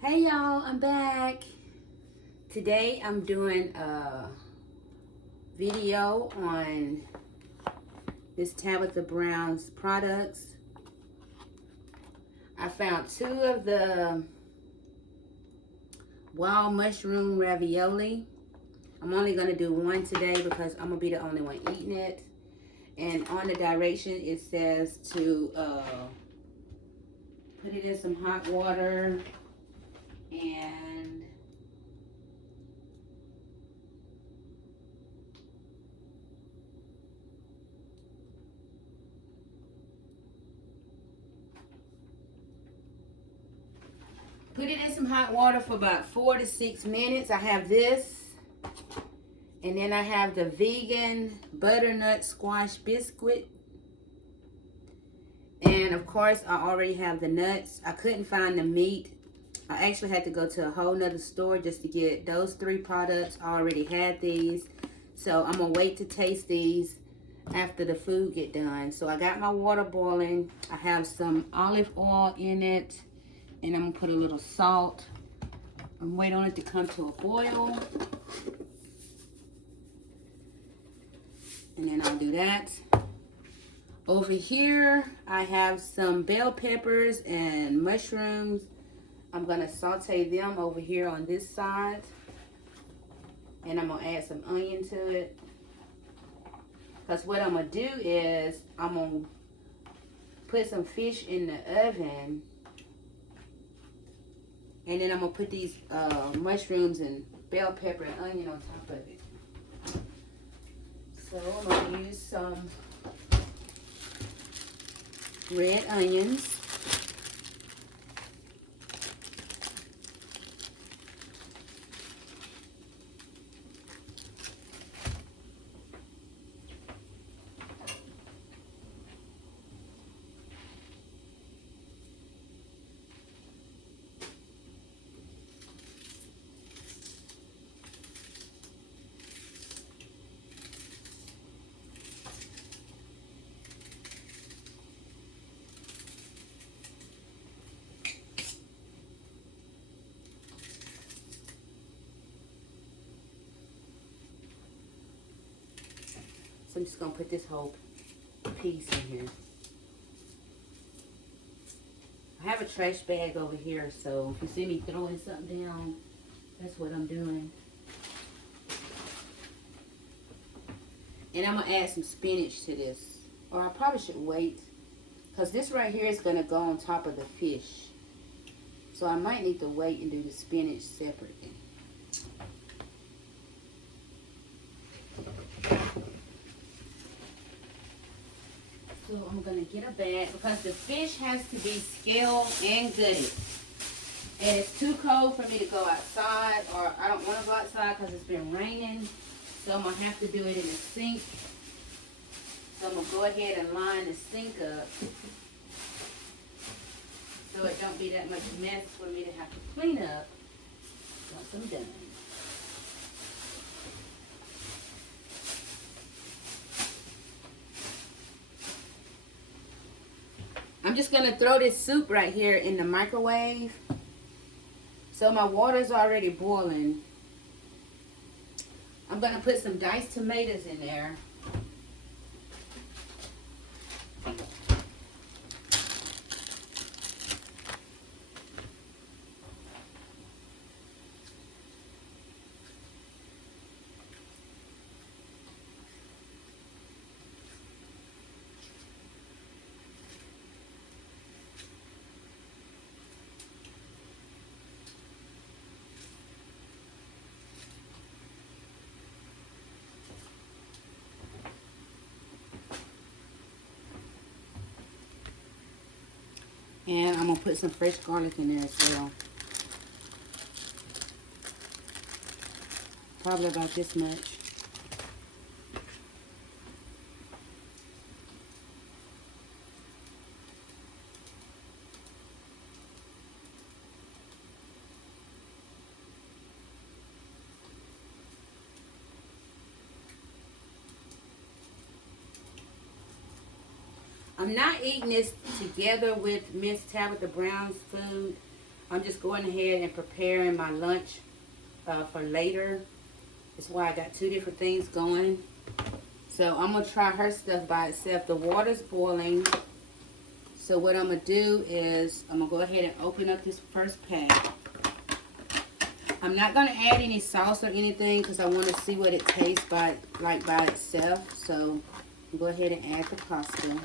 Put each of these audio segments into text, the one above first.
Hey y'all, I'm back. Today I'm doing a video on Miss Tabatha Brown's products. I found two of the wild mushroom ravioli. I'm only going to do one today because I'm going to be the only one eating it. And on the direction it says to put it in some hot water and put it in some hot water for about 4 to 6 minutes. I have this. And then I have the vegan butternut squash biscuit. And of course, I already have the nuts. I couldn't find the meat. I actually had to go to a whole nother store just to get those three products. I already had these. So I'm gonna wait to taste these after the food get done. So I got my water boiling. I have some olive oil in it. And I'm gonna put a little salt. I'm waiting on it to come to a boil. And then I'll do that. Over here, I have some bell peppers and mushrooms. I'm gonna saute them over here on this side. And I'm gonna add some onion to it. Because what I'm gonna do is, I'm gonna put some fish in the oven. And then I'm gonna put these mushrooms and bell pepper and onion on top of it. So I'm gonna use some red onions. So I'm just gonna put this whole piece in here. I have a trash bag over here, so if you see me throwing something down, that's what I'm doing. And I'm gonna add some spinach to this. Or I probably should wait, because this right here is gonna go on top of the fish. So I might need to wait and do the spinach separately. So I'm gonna get a bag because the fish has to be scaled and gutted. And it's too cold for me to go outside, or I don't want to go outside because it's been raining. So I'm gonna have to do it in the sink. So I'm gonna go ahead and line the sink up so it don't be that much mess for me to have to clean up once I'm done. I'm just gonna throw this soup right here in the microwave. So my water's already boiling. I'm gonna put some diced tomatoes in there. And I'm gonna put some fresh garlic in there as well. Probably about this much. I'm not eating this together with Miss Tabatha Brown's food. I'm just going ahead and preparing my lunch for later. That's why I got two different things going. So I'm going to try her stuff by itself. The water's boiling. So what I'm going to do is I'm going to go ahead and open up this first pack. I'm not going to add any sauce or anything because I want to see what it tastes by itself. So I'll go ahead and add the pasta.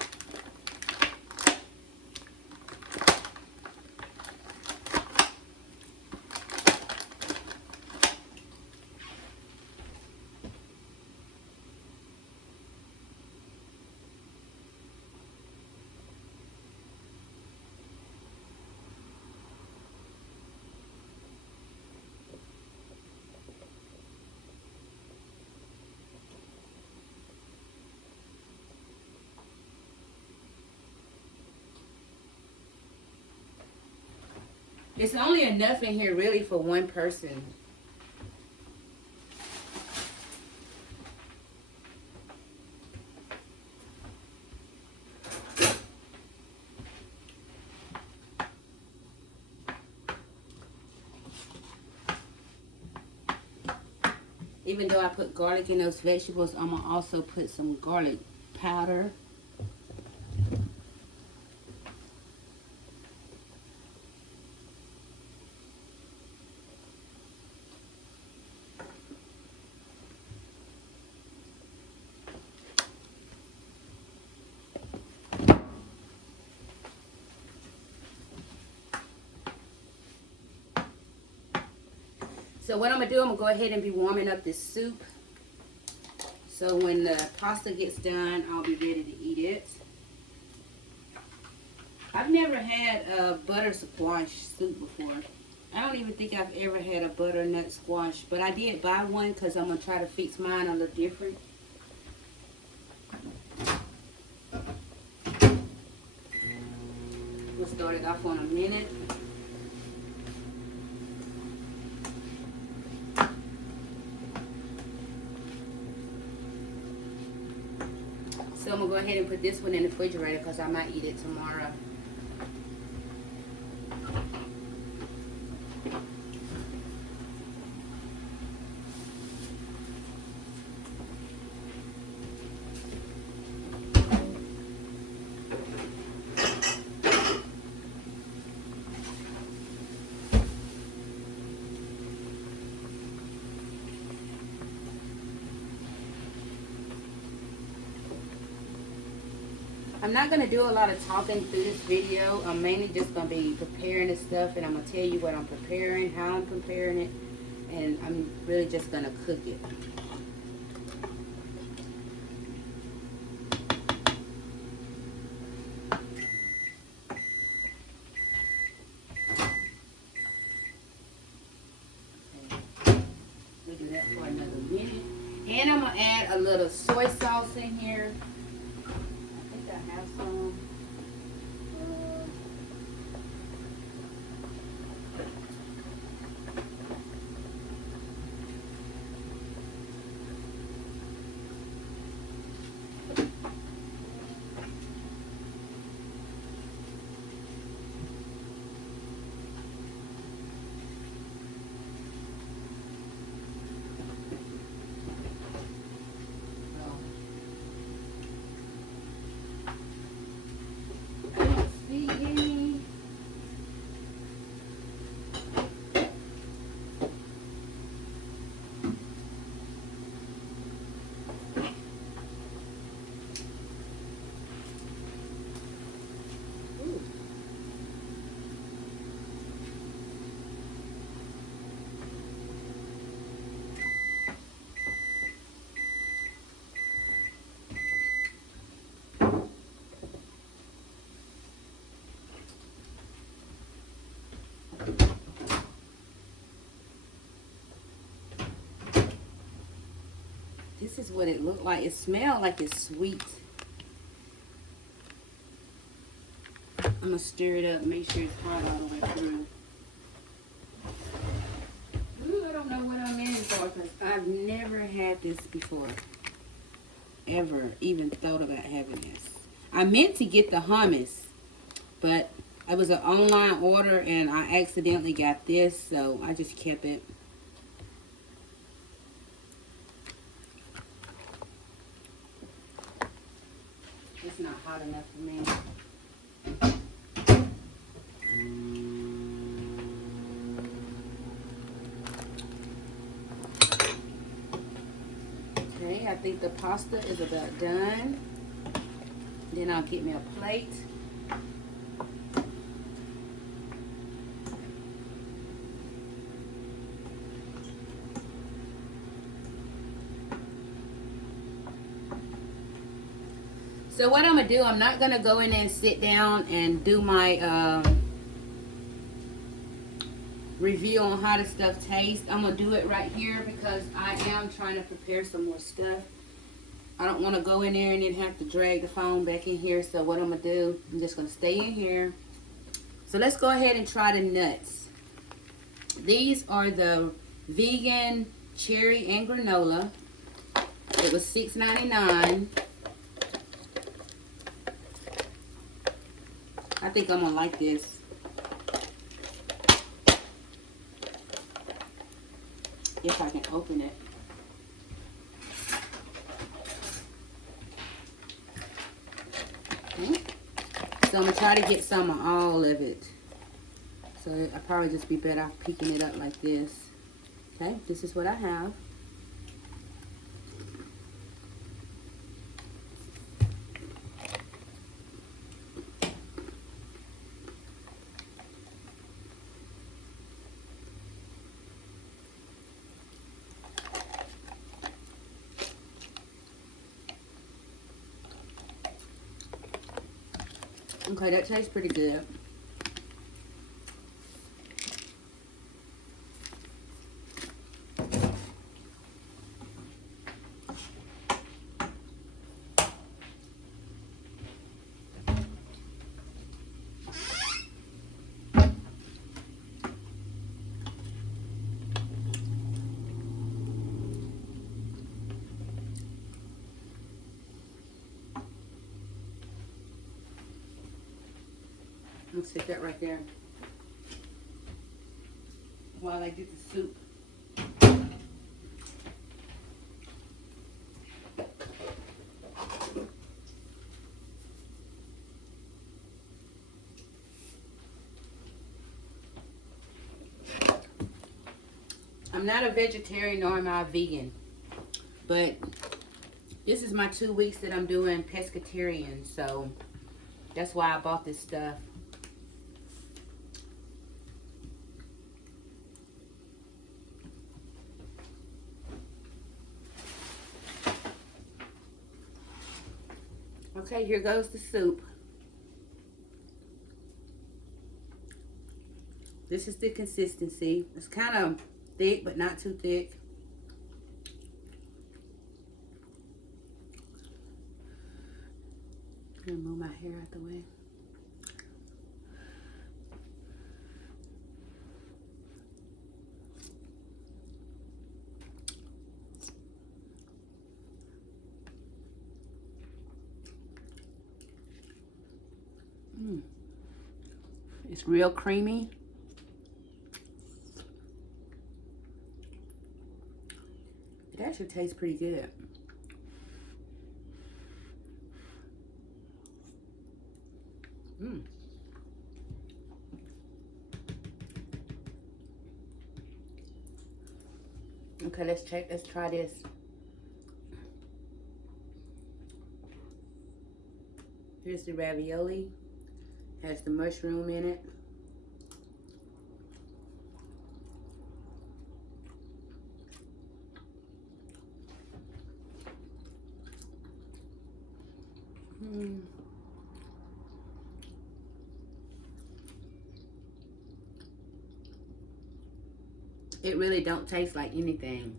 It's only enough in here really for one person. Even though I put garlic in those vegetables, I'm going to also put some garlic powder. So what I'm going to do, I'm going to go ahead and be warming up this soup. So when the pasta gets done, I'll be ready to eat it. I've never had a butter squash soup before. I don't even think I've ever had a butternut squash. But I did buy one because I'm going to try to fix mine a little different. We'll start it off on a minute. So I'm going to go ahead and put this one in the refrigerator because I might eat it tomorrow. I'm not going to do a lot of talking through this video. I'm mainly just going to be preparing the stuff, and I'm going to tell you what I'm preparing, how I'm preparing it, and I'm really just going to cook it. We'll do that for another minute. And I'm going to add a little soy sauce in here. This is what it looked like. It smelled like it's sweet. I'm going to stir it up, make sure it's hot all the way through. Ooh, I don't know what I'm in for because I've never had this before. Ever even thought about having this. I meant to get the hummus, but It was an online order and I accidentally got this, so I just kept it. It's not hot enough for me. Okay, I think the pasta is about done. Then I'll get me a plate. So what I'm going to do, I'm not going to go in there and sit down and do my review on how the stuff tastes. I'm going to do it right here because I am trying to prepare some more stuff. I don't want to go in there and then have to drag the phone back in here. So what I'm going to do, I'm just going to stay in here. So let's go ahead and try the nuts. These are the vegan cherry and granola. It was $6.99. I think I'm gonna like this. If I can open it. Okay. So I'm gonna try to get some of all of it. So I'll probably just be better off picking it up like this. Okay, this is what I have. Okay, that tastes pretty good. Let's sit that right there while I get the soup. I'm not a vegetarian nor am I a vegan, but this is my 2 weeks that I'm doing pescatarian, so that's why I bought this stuff. Okay, here goes the soup. This is the consistency. It's kind of thick, but not too thick. I'm gonna move my hair out the way. It's real creamy. It actually tastes pretty good. Okay, let's try this. Here's the ravioli. Has the mushroom in it. It really don't taste like anything.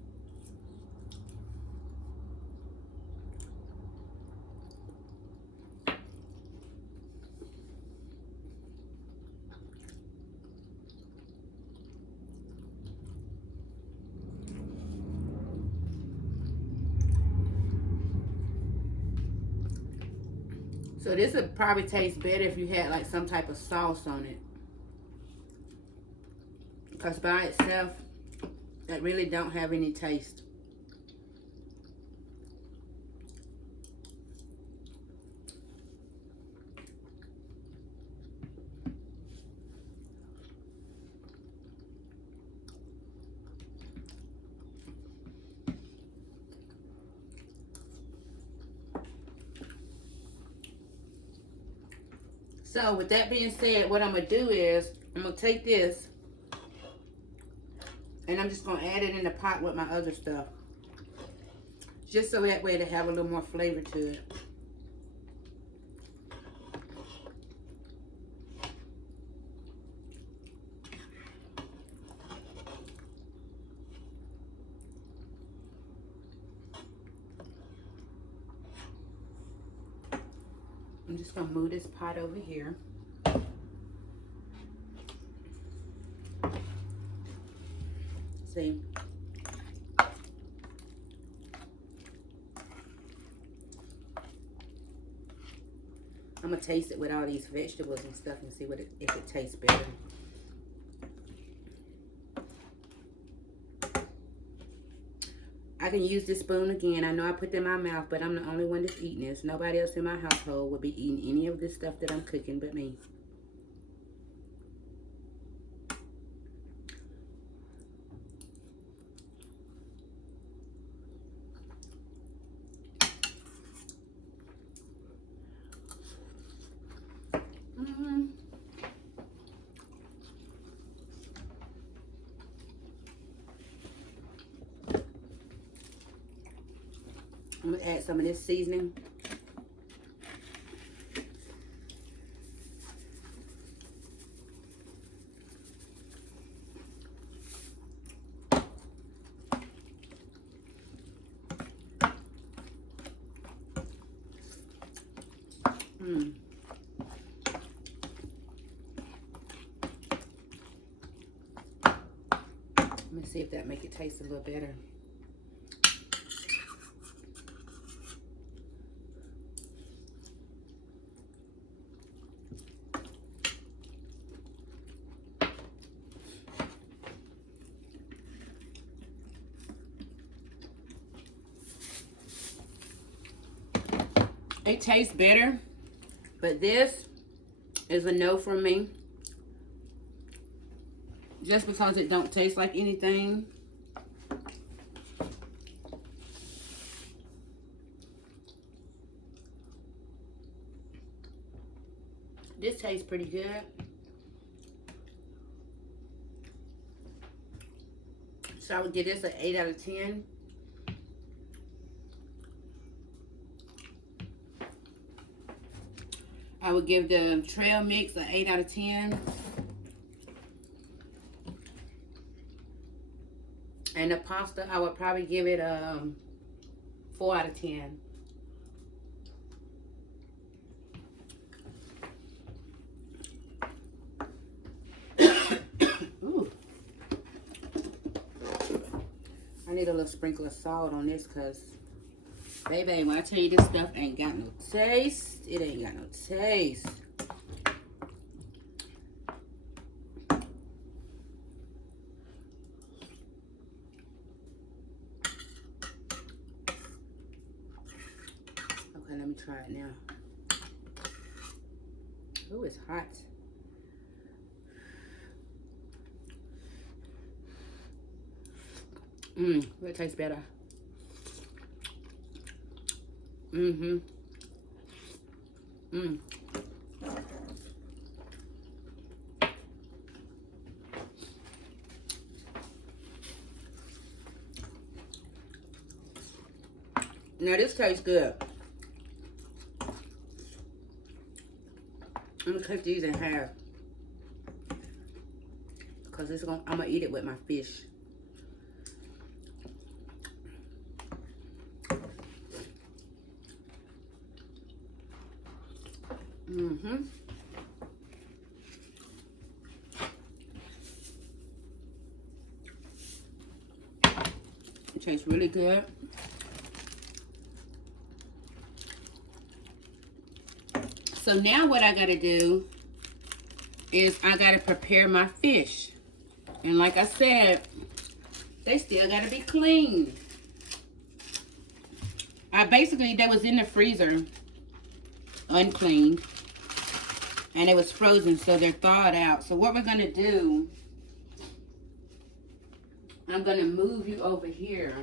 So this would probably taste better if you had like some type of sauce on it. Because by itself, that really don't have any taste. So with that being said, what I'm going to do is, I'm going to take this and I'm just going to add it in the pot with my other stuff. Just so that way to have a little more flavor to it. I'm just going to move this pot over here. See? I'm going to taste it with all these vegetables and stuff and see if it tastes better. I can use this spoon again. I know I put it in my mouth, but I'm the only one that's eating this. Nobody else in my household will be eating any of this stuff that I'm cooking but me. I'm going to add some of this seasoning. Let me see if that make it taste a little better. It tastes better, but this is a no from me. Just because it don't taste like anything. This tastes pretty good. So I would give this an 8 out of 10. I would give the trail mix an 8 out of 10. And the pasta, I would probably give it a 4 out of 10. Ooh. I need a little sprinkle of salt on this because, baby, when I tell you this stuff ain't got no taste, it ain't got no taste. Okay, let me try it now. Oh, it's hot. It tastes better. Now this tastes good. I'm gonna cut these in half because I'm gonna eat it with my fish. It tastes really good. So now what I gotta do is I gotta prepare my fish. And like I said, they still gotta be clean. They was in the freezer, unclean, and it was frozen, so they're thawed out. So what we're gonna do, I'm gonna move you over here.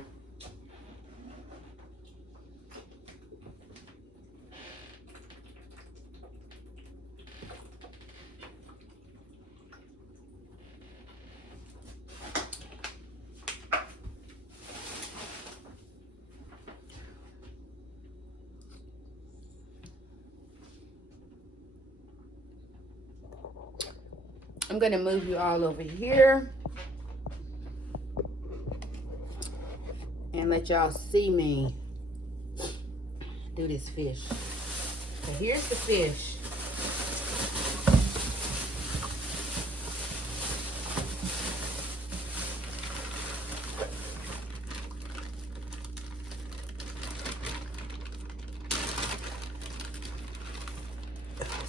I'm gonna move you all over here and let y'all see me do this fish. So here's the fish.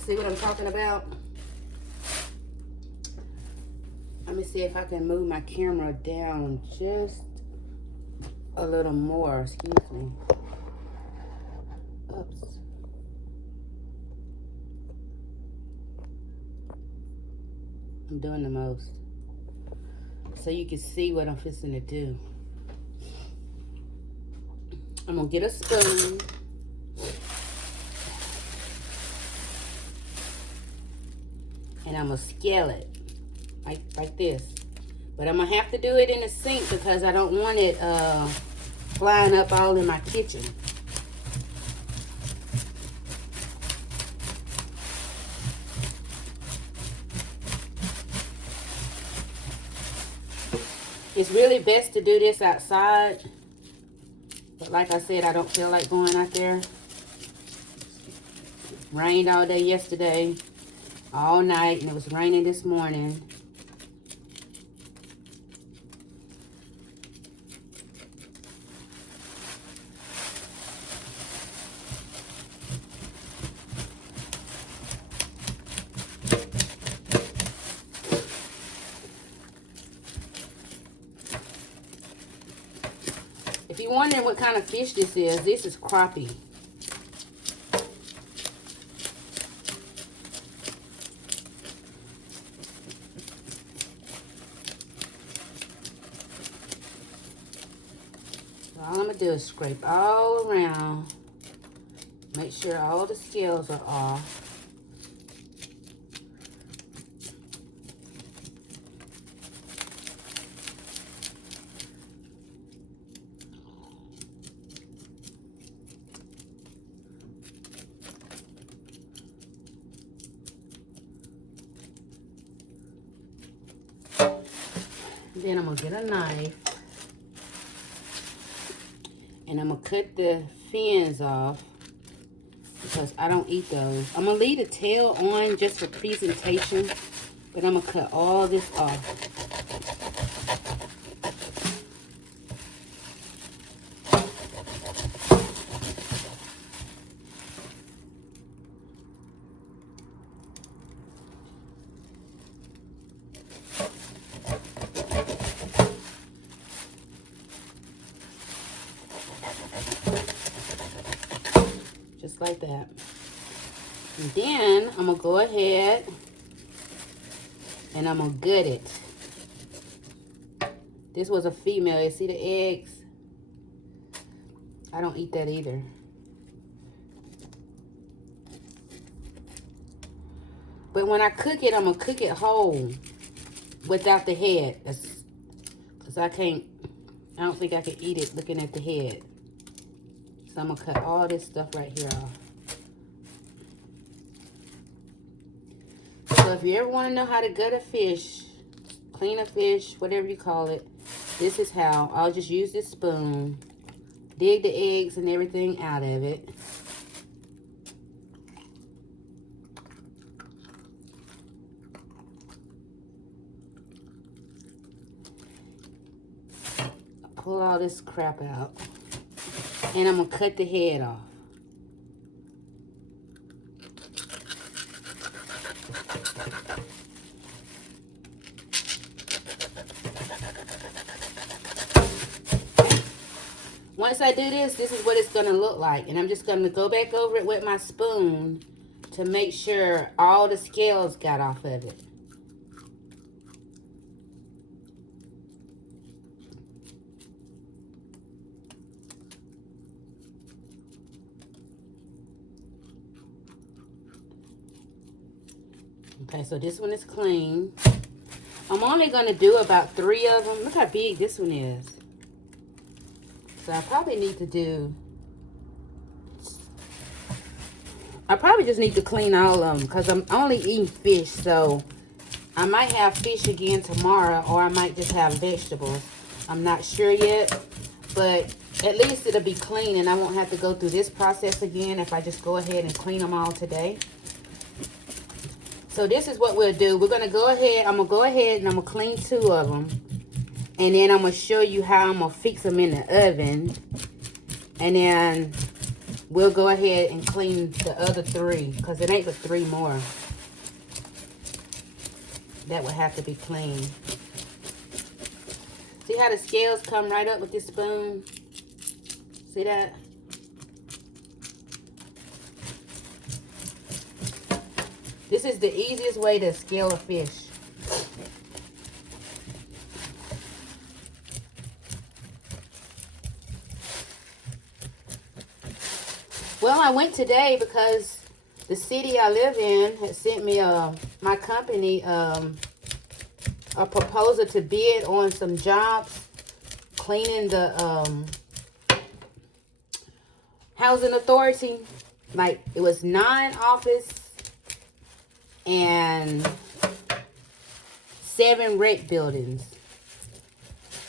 See what I'm talking about? Let me see if I can move my camera down just a little more. Excuse me. Oops. I'm doing the most. So you can see what I'm fixing to do. I'm gonna get a spoon. And I'm gonna scale it. Like this. But I'm gonna have to do it in the sink because I don't want it flying up all in my kitchen. It's really best to do this outside. But like I said, I don't feel like going out there. Rained all day yesterday, all night, and it was raining this morning. If you're wondering what kind of fish this is crappie. So all I'm going to do is scrape all around. Make sure all the scales are off. Then I'm going to get a knife and I'm going to cut the fins off because I don't eat those. I'm going to leave the tail on just for presentation, but I'm going to cut all this off. Just like that. And then I'm going to go ahead and I'm going to gut it. This was a female. You see the eggs? I don't eat that either. But when I cook it, I'm going to cook it whole without the head. Because I don't think I can eat it looking at the head. So I'm going to cut all this stuff right here off. So if you ever want to know how to gut a fish, clean a fish, whatever you call it, this is how. I'll just use this spoon, dig the eggs and everything out of it. Pull all this crap out. And I'm going to cut the head off. Once I do this, this is what it's going to look like. And I'm just going to go back over it with my spoon to make sure all the scales got off of it. Okay, so this one is clean. I'm only going to do about 3 of them. Look how big this one is. So I probably need to do... I probably just need to clean all of them because I'm only eating fish. So I might have fish again tomorrow, or I might just have vegetables. I'm not sure yet. But at least it'll be clean and I won't have to go through this process again if I just go ahead and clean them all today. So this is what we'll do. We're going to go ahead. I'm going to go ahead and I'm going to clean 2 of them. And then I'm going to show you how I'm going to fix them in the oven. And then we'll go ahead and clean the other 3. Because it ain't but 3 more that would have to be cleaned. See how the scales come right up with this spoon? See that? This is the easiest way to scale a fish. Well, I went today because the city I live in had sent me my company a proposal to bid on some jobs cleaning the housing authority. Like it was 9 office and 7 rec buildings.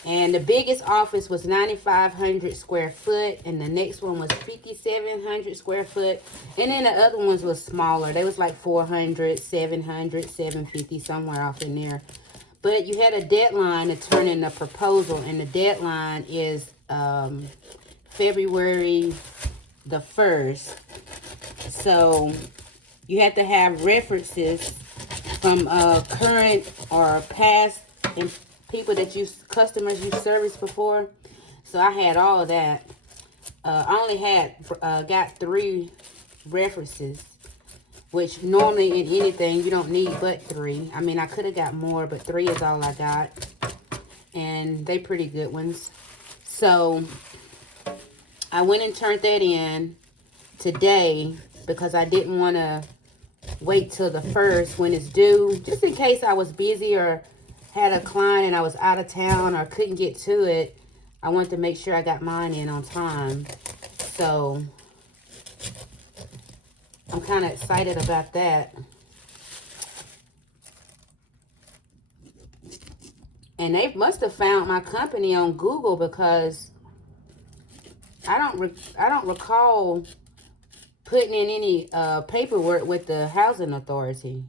And the biggest office was 9,500 square foot. And the next one was 5,700 square foot. And then the other ones was smaller. They was like 400, 700, 750, somewhere off in there. But you had a deadline to turn in a proposal. And the deadline is February the 1st. So you have to have references from current or past people that customers you serviced before. So I had all of that. I only had got 3 references, which normally in anything you don't need but 3. I mean, I could have got more, but 3 is all I got, and they pretty good ones. So I went and turned that in today because I didn't want to wait till the 1st when it's due, just in case I was busy or had a client and I was out of town or couldn't get to it. I wanted to make sure I got mine in on time. So I'm kind of excited about that. And they must have found my company on Google because I don't recall putting in any paperwork with the housing authority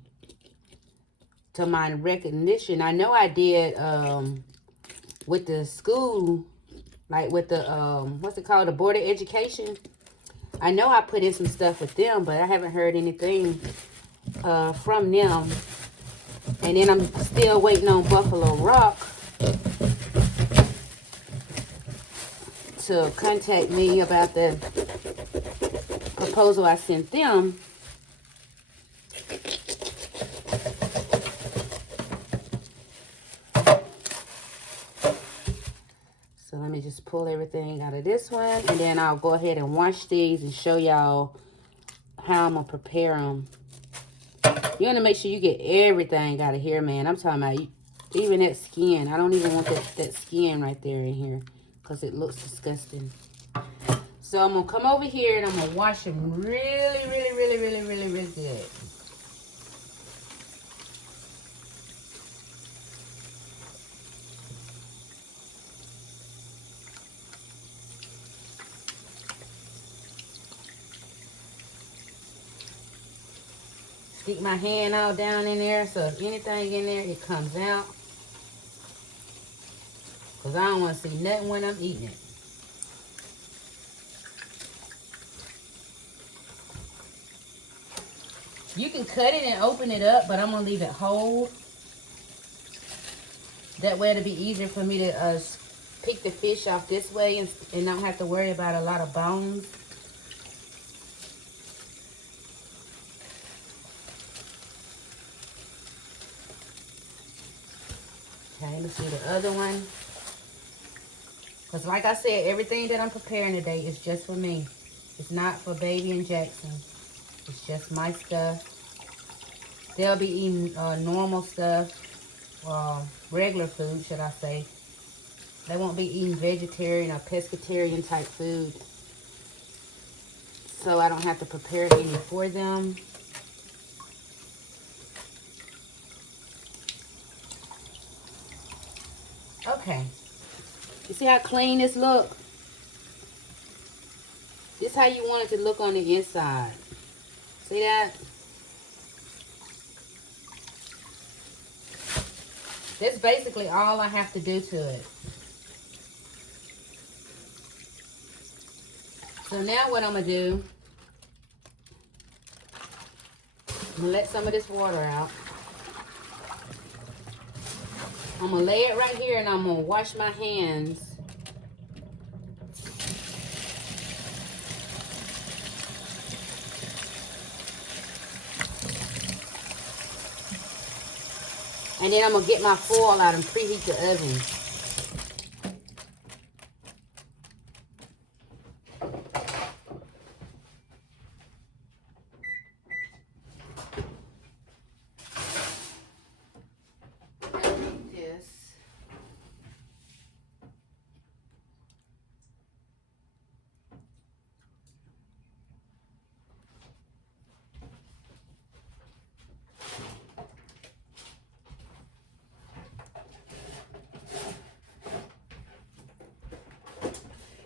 to my recognition. I know I did with the school, like with the what's it called, the Board of Education. I know I put in some stuff with them, but I haven't heard anything from them. And then I'm still waiting on Buffalo Rock to contact me about the proposal I sent them. So let me just pull everything out of this one, and then I'll go ahead and wash these and show y'all how I'm gonna prepare them. You want to make sure you get everything out of here, man. I'm talking about even that skin. I don't even want that skin right there in here because it looks disgusting. So I'm going to come over here and I'm going to wash them really good. Stick my hand all down in there, so if anything in there, it comes out. Because I don't want to see nothing when I'm eating it. You can cut it and open it up, but I'm going to leave it whole. That way it'll be easier for me to pick the fish off this way and don't have to worry about a lot of bones. Okay, let's do the other one. Because like I said, everything that I'm preparing today is just for me. It's not for Baby and Jackson. It's just my stuff. They'll be eating normal stuff. Regular food, should I say. They won't be eating vegetarian or pescatarian type food. So I don't have to prepare any for them. Okay. You see how clean this look? This is how you want it to look on the inside. See that? That's basically all I have to do to it. So now what I'm going to do, I'm going to let some of this water out. I'm going to lay it right here and I'm going to wash my hands. And then I'm going to get my foil out and preheat the oven.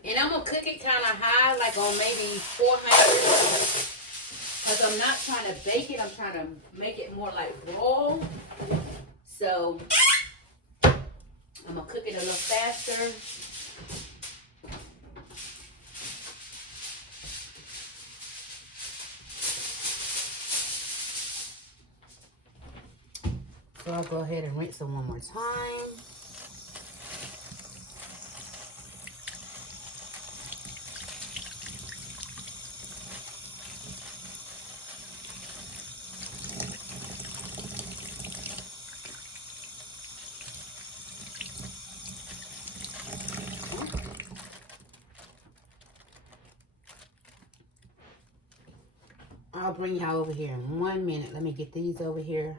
And I'm going to cook it kind of high, like on maybe 400. Because I'm not trying to bake it. I'm trying to make it more like roll. So, I'm going to cook it a little faster. So, I'll go ahead and rinse them one more time. I'll bring y'all over here in 1 minute. Let me get these over here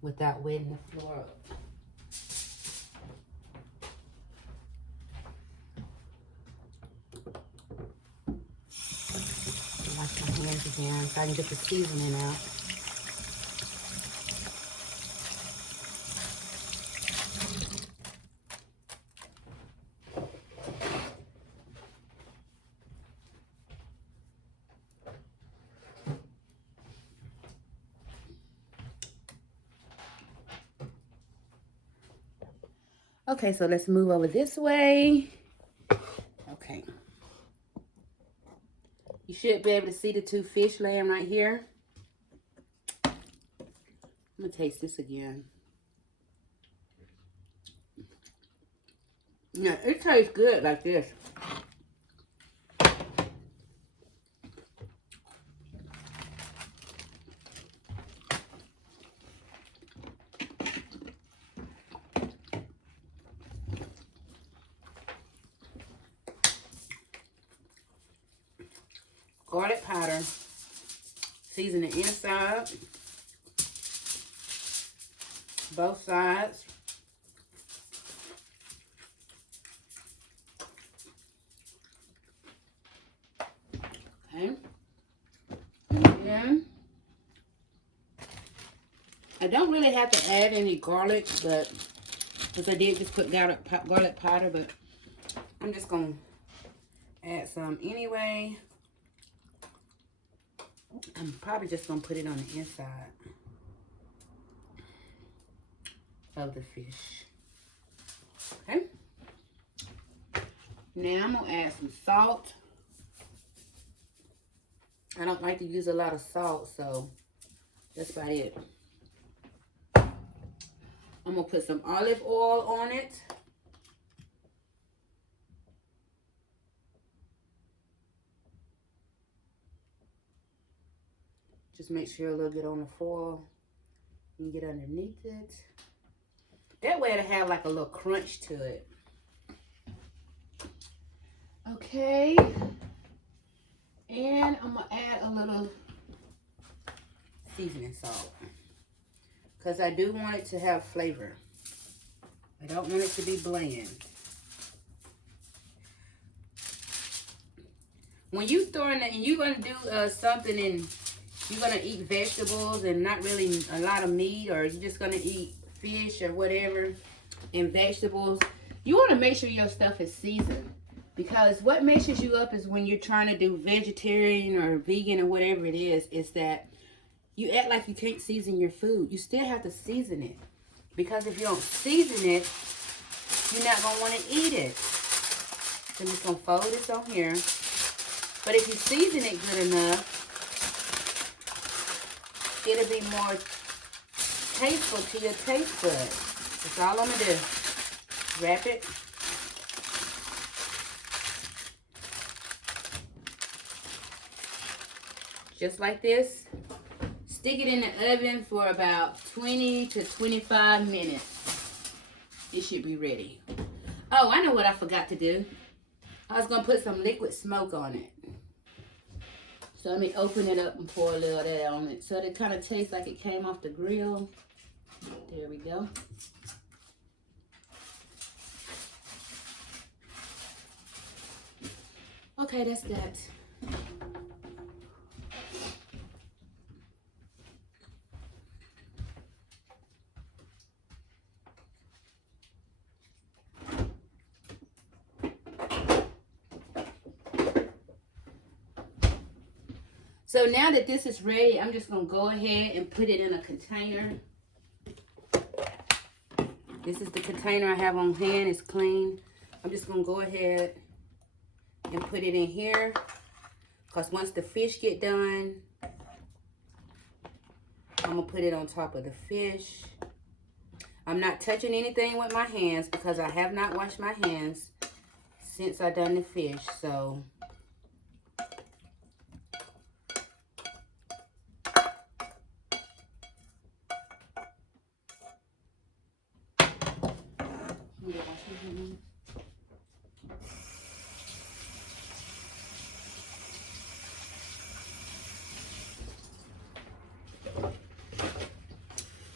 without wetting the floor up. Wash my hands again so I can get the seasoning out. Okay, so let's move over this way. Okay. You should be able to see the two fish laying right here. I'm going to taste this again. Yeah, it tastes good like this. Garlic powder. Season the inside. Both sides. Okay. And then I don't really have to add any garlic, but because I did just put garlic powder, but I'm just gonna add some anyway. I'm probably just gonna put it on the inside of the fish. Okay. Now I'm gonna add some salt. I don't like to use a lot of salt, so that's about it. I'm going to put some olive oil on it. Just make sure a little bit on the foil. You can get underneath it. That way it'll have like a little crunch to it. Okay. And I'm going to add a little seasoning salt. Because I do want it to have flavor. I don't want it to be bland. When you throw in that, and you're going to do something and you're going to eat vegetables and not really a lot of meat, or you're just going to eat fish or whatever and vegetables, you want to make sure your stuff is seasoned. Because what messes you up is when you're trying to do vegetarian or vegan or whatever it is that you act like you can't season your food. You still have to season it. Because if you don't season it, you're not going to want to eat it. So I'm just going to fold this on here. But if you season it good enough, it'll be more tasteful to your taste buds. That's all I'm going to do. Wrap it. Just like this. Stick it in the oven for about 20 to 25 minutes. It should be ready. Oh, I know what I forgot to do. I was going to put some liquid smoke on it. So let me open it up and pour a little of that on it. So it kind of tastes like it came off the grill. There we go. Okay, that's that. So now that this is ready, I'm just going to go ahead and put it in a container. This is the container I have on hand. It's clean. I'm just going to go ahead and put it in here. Because once the fish get done, I'm going to put it on top of the fish. I'm not touching anything with my hands because I have not washed my hands since I done the fish. So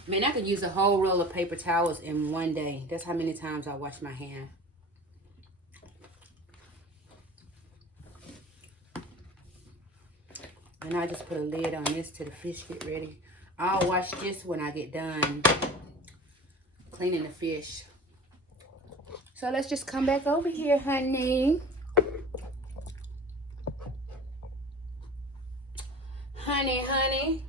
man, I could use a whole roll of paper towels in one day. That's how many times I wash my hand. And I just put a lid on this till the fish get ready. I'll wash this when I get done cleaning the fish. So let's just come back over here, honey. Honey.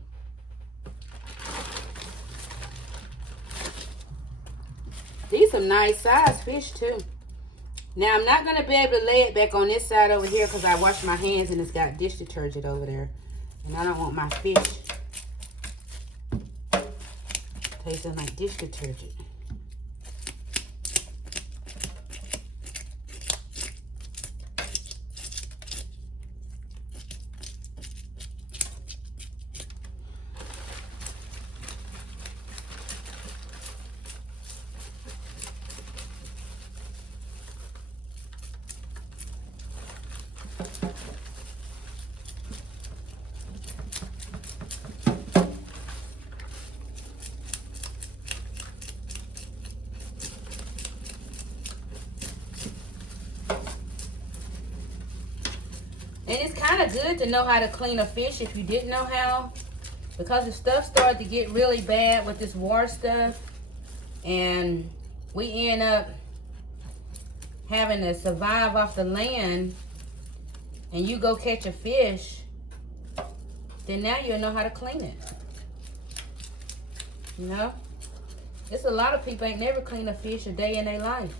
These some nice size fish too. Now I'm not going to be able to lay it back on this side over here because I washed my hands and it's got dish detergent over there. And I don't want my fish tasting like dish detergent. And it's kind of good to know how to clean a fish if you didn't know how. Because the stuff started to get really bad with this war stuff. And we end up having to survive off the land. And you go catch a fish. Then now you'll know how to clean it. You know? There's a lot of people ain't never cleaned a fish a day in their life.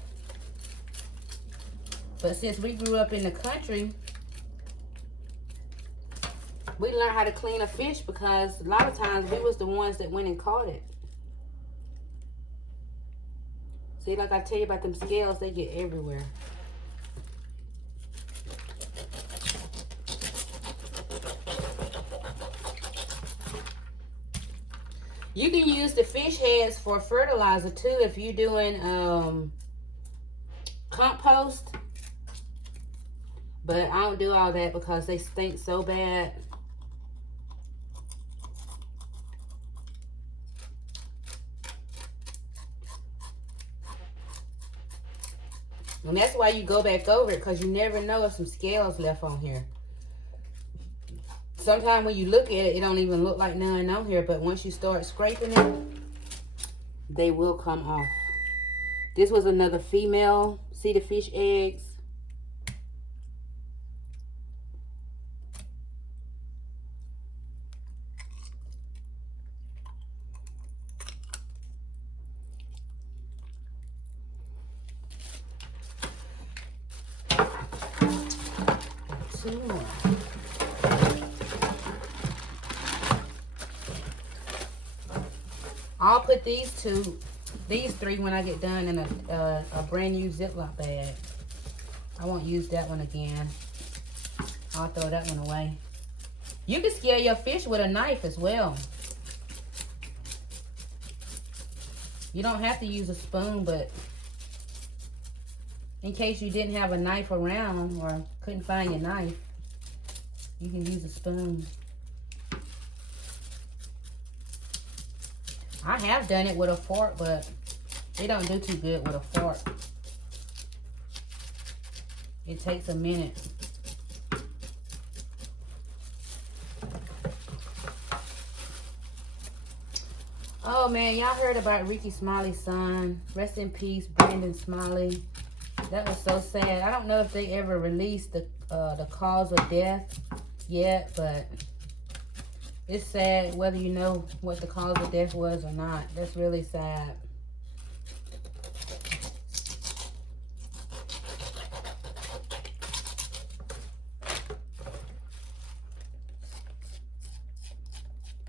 But since we grew up in the country, we learned how to clean a fish because a lot of times we was the ones that went and caught it. See, like I tell you about them scales, they get everywhere. You can use the fish heads for fertilizer too if you're doing compost. But I don't do all that because they stink so bad. And that's why you go back over it, because you never know if some scales left on here. Sometimes when you look at it, it don't even look like none on here. But once you start scraping it, they will come off. This was another female. See the fish eggs? Two more. I'll put these three when I get done in a brand new Ziploc bag. I won't use that one again. I'll throw that one away. You can scale your fish with a knife as well. You don't have to use a spoon, but in case you didn't have a knife around or couldn't find your knife, you can use a spoon. I have done it with a fork, but it don't do too good with a fork. It takes a minute. Oh man, y'all heard about Ricky Smiley's son. Rest in peace, Brandon Smiley. That was so sad. I don't know if they ever released the cause of death yet, but it's sad whether you know what the cause of death was or not. That's really sad.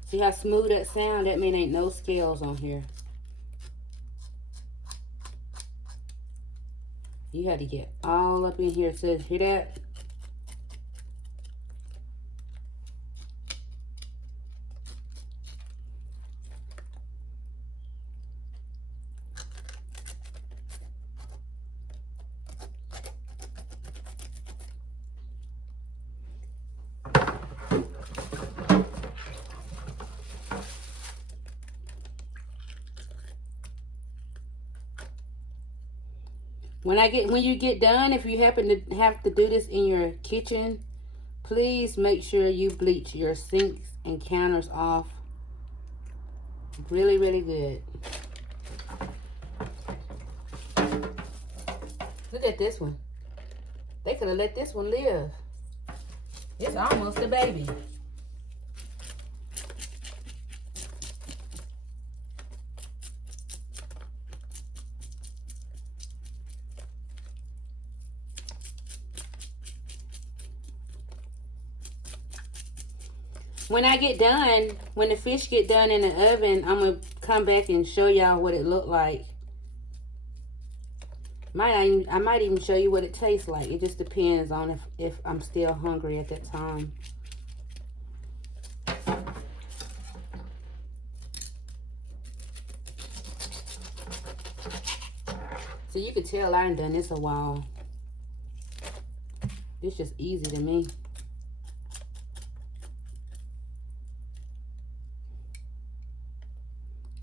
See how smooth that sound? That means ain't no scales on here. You had to get all up in here to hear that. When you get done, if you happen to have to do this in your kitchen, please make sure you bleach your sinks and counters off really, really good. Look at this one. They could have let this one live. It's almost a baby. When I get done, when the fish get done in the oven, I'm going to come back and show y'all what it looked like. I might even show you what it tastes like. It just depends on if I'm still hungry at that time. So you can tell I ain't done this a while. It's just easy to me.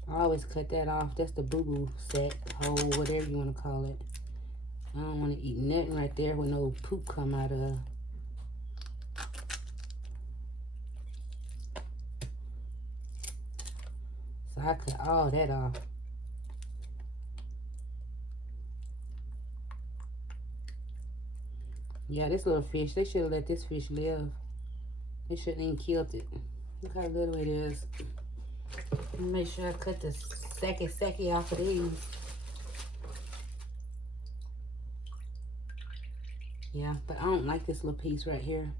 I always cut that off. That's the boo-boo sack, hole, whatever you want to call it. I don't want to eat nothing right there with no poop come out of. So I cut all that off. Yeah, this little fish, they should have let this fish live. They shouldn't even killed it. Look how little it is. Make sure I cut the sacky off of these. Yeah, but I don't like this little piece right here.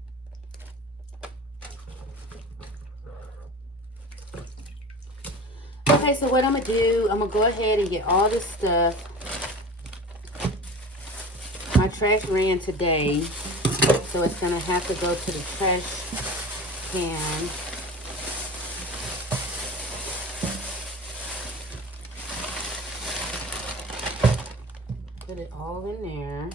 Okay, so what I'm going to do, I'm going to go ahead and get all this stuff. My trash ran today, so it's going to have to go to the trash can. Put it all in there.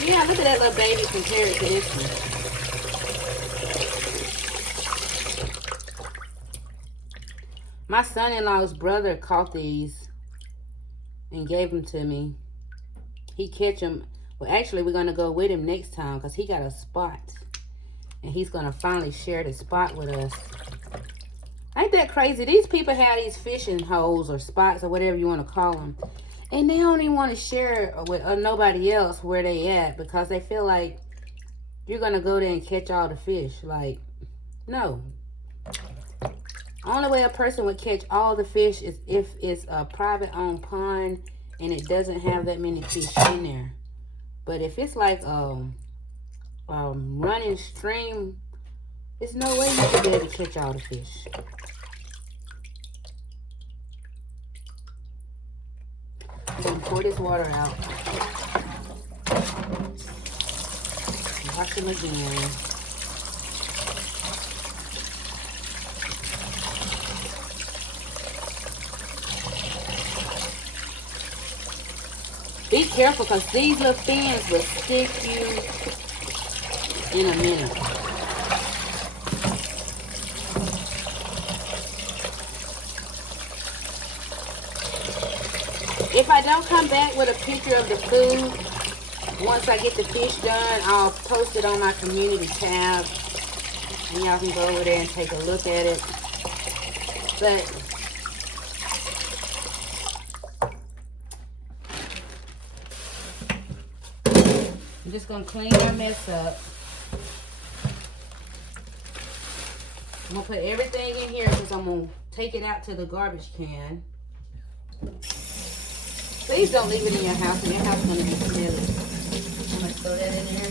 Yeah, look at that little baby compared to this one. My son-in-law's brother caught these and gave them to me. He catch them. Well, actually, we're going to go with him next time because he got a spot. And he's going to finally share the spot with us. Ain't that crazy? These people have these fishing holes or spots or whatever you want to call them. And they don't even want to share with nobody else where they at because they feel like you're going to go there and catch all the fish. Like, no. Only way a person would catch all the fish is if it's a private owned pond and it doesn't have that many fish in there. But if it's like running stream, there's no way you can be able to catch all the fish. I'm going to pour this water out. Wash them again. Be careful because these little fins will stick you in a minute. If I don't come back with a picture of the food, once I get the fish done, I'll post it on my community tab. And y'all can go over there and take a look at it. But I'm just going to clean our mess up. I'm going to put everything in here because I'm going to take it out to the garbage can. Please don't leave it in your house, and your house is going to be smelly. I'm going to throw that in there.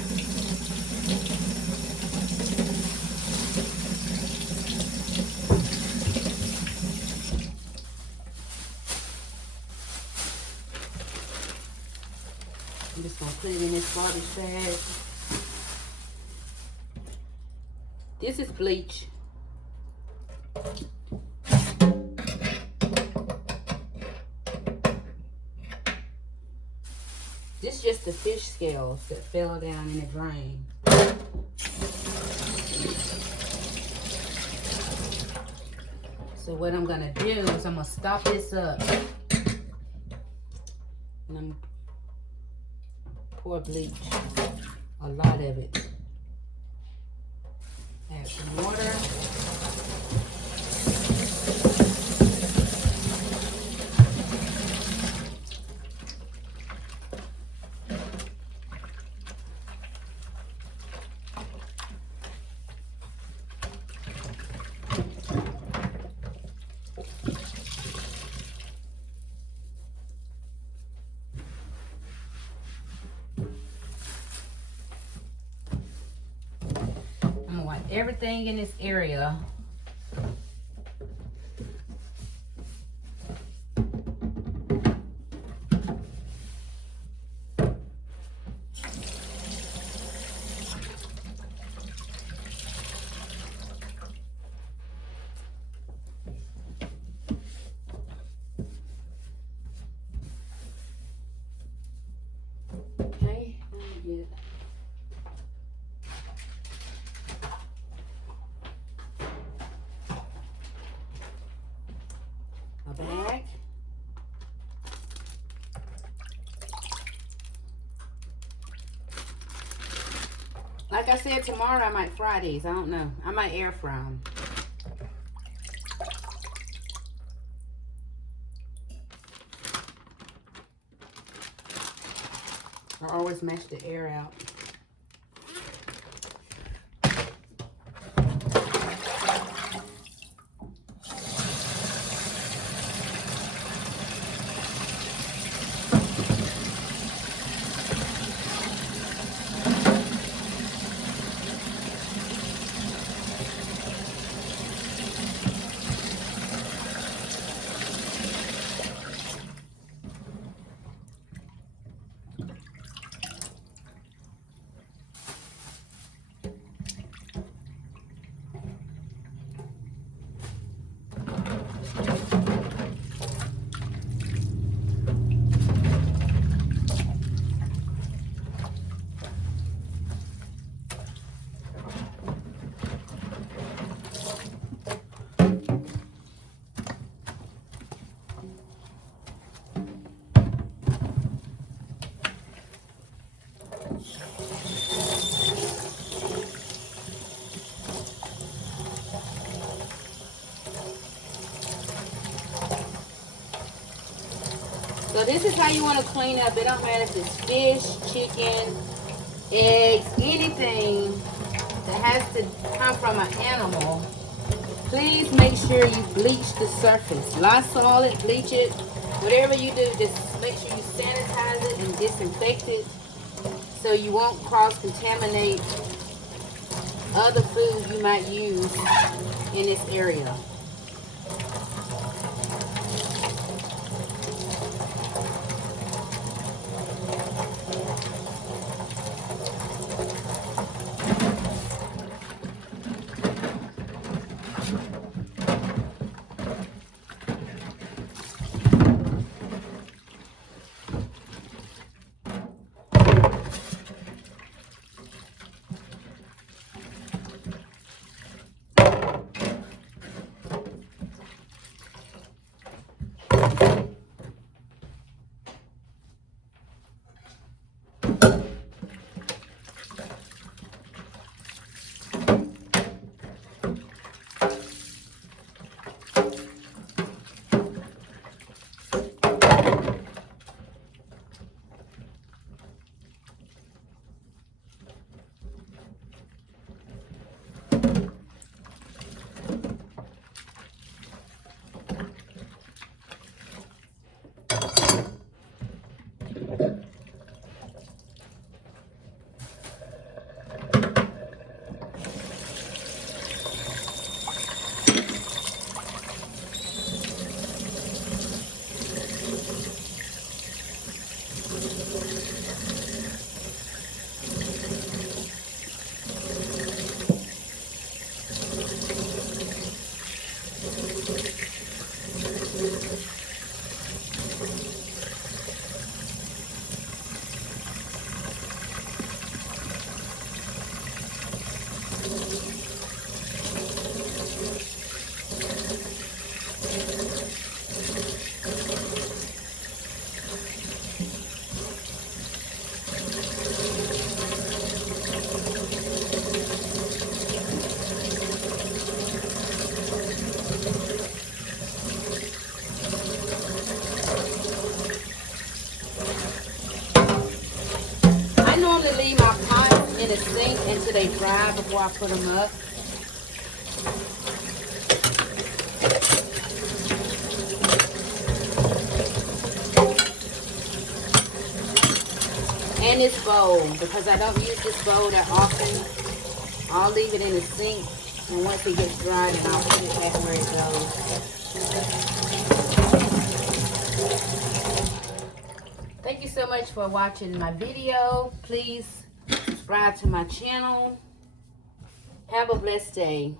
I'm just going to put it in this garbage bag. This is bleach. This is just the fish scales that fell down in the drain. So what I'm going to do is I'm going to stop this up. And I'm pour bleach, a lot of it. Add some water. Everything in this area. Okay, get a bag. Like I said, tomorrow I might fry these. I don't know. I might air fry them. I always mash the air out. So this is how you want to clean up. It don't matter if it's fish, chicken, eggs, anything that has to come from an animal. Please make sure you bleach the surface. Lysol it, bleach it. Whatever you do, just make sure you sanitize it and disinfect it so you won't cross-contaminate other food you might use in this area. Leave my pots in the sink until they dry before I put them up. And this bowl, because I don't use this bowl that often, I'll leave it in the sink, and once it gets dry, then I'll put it back where it goes. Thank you so much for watching my video. Please subscribe to my channel. Have a blessed day.